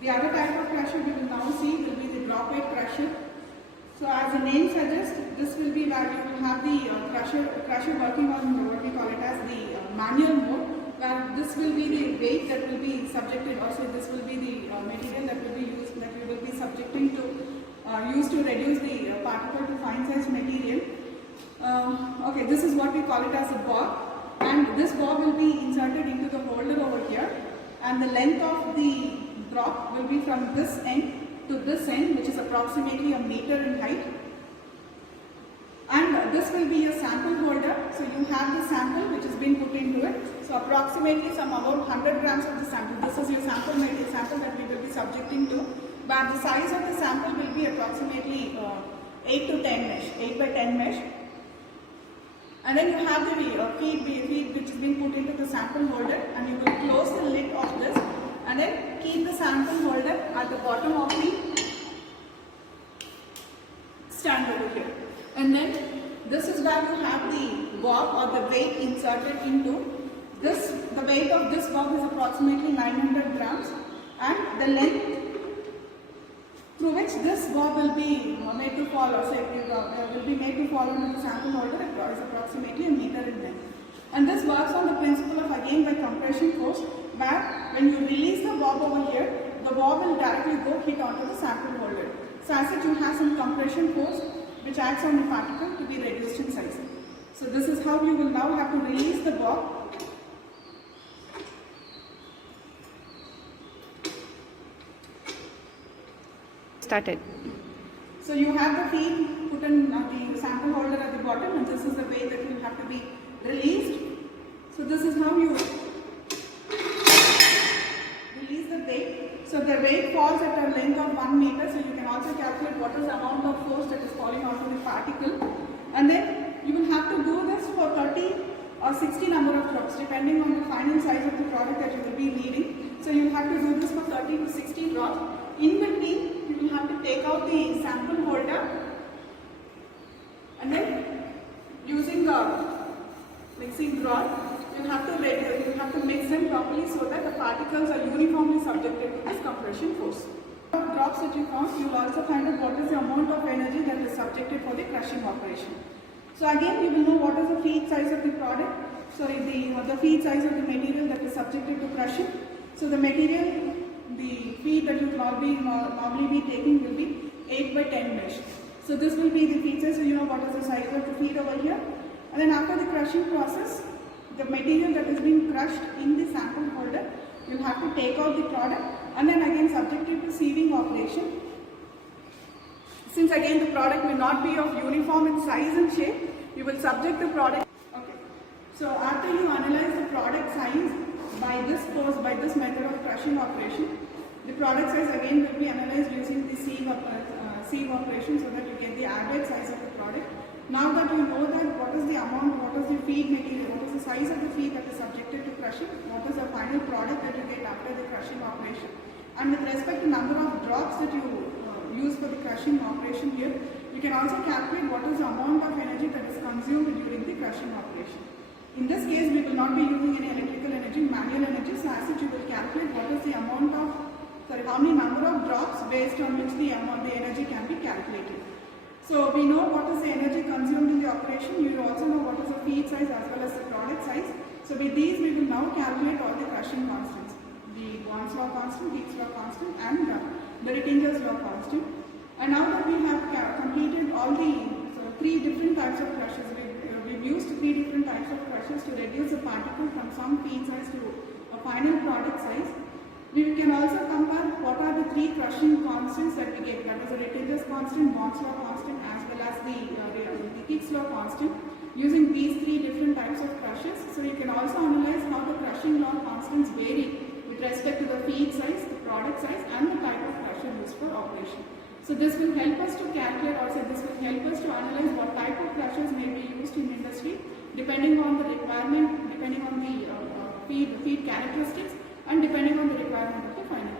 The other type of crusher we will now see will be the drop weight crusher. So as the name suggests, this will be where you will have the crusher working on what we call it as the manual mode, where this will be the weight that will be subjected, also this will be the material that will be used, that we will be subjecting to, used to reduce the particle to fine size material. Okay, this is what we call it as a bob, and this bob will be inserted into the holder over here, and the length of the drop will be from this end to this end, which is approximately a meter in height. And this will be your sample holder. So you have the sample which has been put into it. So approximately some about 100 grams of the sample. This is your sample that we will be subjecting to. But the size of the sample will be approximately 8 to 10 mesh, 8 by 10 mesh. And then you have the feed which is being put into the sample holder, and you will close the lid of this, and then keep the sample holder at the bottom of the stand over here. And then this is where you have the bob or the weight inserted into this. The weight of this bob is approximately 900 grams, and the length through which this bob will be made to fall, or say will be made to fall into the sample holder is approximately a meter in length. And this works on the principle of, again, by compression force, where when you release the bob over here, the bob will directly go hit onto the sample holder. So as such, you have some compression force which acts on the particle to be reduced in size. So this is how you will now have to release the bob. Started. So you have the feed put in the sample holder at the bottom, and this is the way that will have to be released. So this is how you release the weight. So the weight falls at a length of 1 meter. So you can also calculate what is the amount of force that is falling onto the particle. And then you will have to do this for 30 or 60 number of drops, depending on the final size of the product that you will be needing. So you will have to do this for 30 to 60 drops. In between, you will have to take out the sample holder, and then using a mixing rod, you have to mix them properly so that the particles are uniformly subjected to this compression force. Drops that you count, you will also find out what is the amount of energy that is subjected for the crushing operation. So again, you will know what is the feed size of the product, the feed size of the material that is subjected to crushing. So the material, the feed that you will normally be taking will be 8 by 10 mesh. So this will be the feed size, so you know what is the size of the feed over here. And then after the crushing process, the material that is being crushed in the sample holder, you will have to take out the product and then again subject it to sieving operation. Since again the product may not be of uniform in size and shape, you will subject the product. Okay. So after you analyze the product size by this method of crushing operation, the product size again will be analyzed using the sieve operation so that you get the average size of the product. Now that you know that what is the amount, what is the feed material, what is the size of the feed that is subjected to crushing, what is the final product that you get after the crushing operation, and with respect to number of drops that you use for the crushing operation here, you can also calculate what is the amount of energy that is consumed during the crushing operation. In this case, we will not be using any electrical energy, manual energy, so as such you will calculate what is the amount of, how many number of drops based on which the energy can be calculated. So we know what is the energy consumed in the operation. You will also know what is the feed size as well as the product size. So with these, we will now calculate all the crushing constants: the Bond's law constant, Hicks law constant, and the Rittinger's law constant. And now that we have completed all the 3 different types of crushers, we've used 3 different types of crushers to reduce the particle from some feed size to a final product size. We can also compare what are the 3 crushing constants that we get, that is the Rittinger's constant, Bond's law constant, as well as the Hicks law constant, using these 3 different types of crushers. So you can also analyze how the crushing law constants vary with respect to the feed size, the product size, and the type of crusher used for operation. So this will help us to calculate, or say this will help us to analyze what type of crushers may be used in industry, depending on the requirement, depending on the feed characteristics, and depending on the requirement of the final